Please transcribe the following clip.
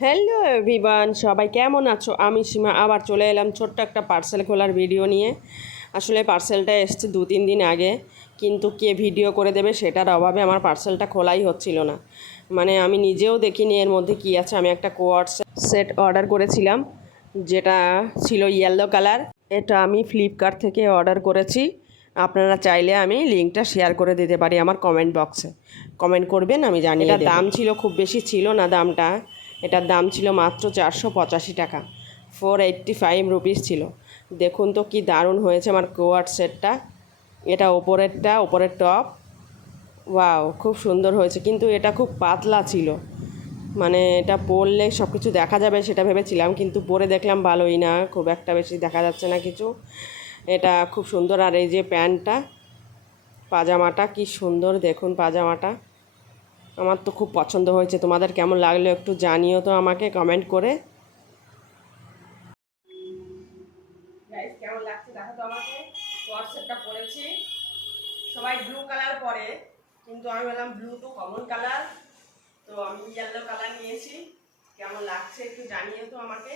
Hello everyone, সবাই কেমন আছো? আমি সীমা আবার চলে এলাম ছোট্ট একটা পার্সেল খোলার ভিডিও নিয়ে। আসলে পার্সেলটা এসছে 2-3 দিন আগে, কিন্তু কে ভিডিও করে দেবে সেটার অভাবে আমার পার্সেলটা খোলাই হচ্ছিল না। মানে আমি নিজেও দেখিনি এর মধ্যে কী আছে। আমি একটা কোয়ার্ড সেট অর্ডার করেছিলাম, যেটা ছিল ইয়েলো কালার। এটা আমি ফ্লিপকার্ট থেকে অর্ডার করেছি। আপনারা চাইলে আমি লিঙ্কটা শেয়ার করে দিতে পারি আমার কমেন্ট বক্সে। কমেন্ট করবেন, আমি জানিয়ে দেব। এটার দাম ছিল, খুব বেশি ছিল না দামটা। এটার দাম ছিল মাত্র 485 টাকা, 485 রুপিস ছিল। দেখুন তো কি দারুণ হয়েছে আমার কোয়ার্ড সেটটা। এটা ওপরের টপ, ওয়াও খুব সুন্দর হয়েছে, কিন্তু এটা খুব পাতলা ছিল। মানে এটা পরলে সব কিছু দেখা যাবে সেটা ভেবেছিলাম, কিন্তু পরে দেখলাম ভালোই না, খুব একটা বেশি দেখা যাচ্ছে না কিছু। এটা খুব সুন্দর। আর এই যে প্যান্টটা, পাজামাটা কি সুন্দর দেখুন। পাজামাটা আমার তো খুব পছন্দ হয়েছে। তোমাদের কেমন লাগলো একটু জানিও তো আমাকে কমেন্ট করে। গাইস, কেমন লাগছে দেখো তো আমাকে। কোয়ার্ড সেটটা পরেছি, সবাই ব্লু কালার পরে, কিন্তু আমি বললাম ব্লু তো কমন কালার, তো আমি ইয়েলো কালার নিয়েছি। কেমন লাগছে একটু জানিও তো আমাকে।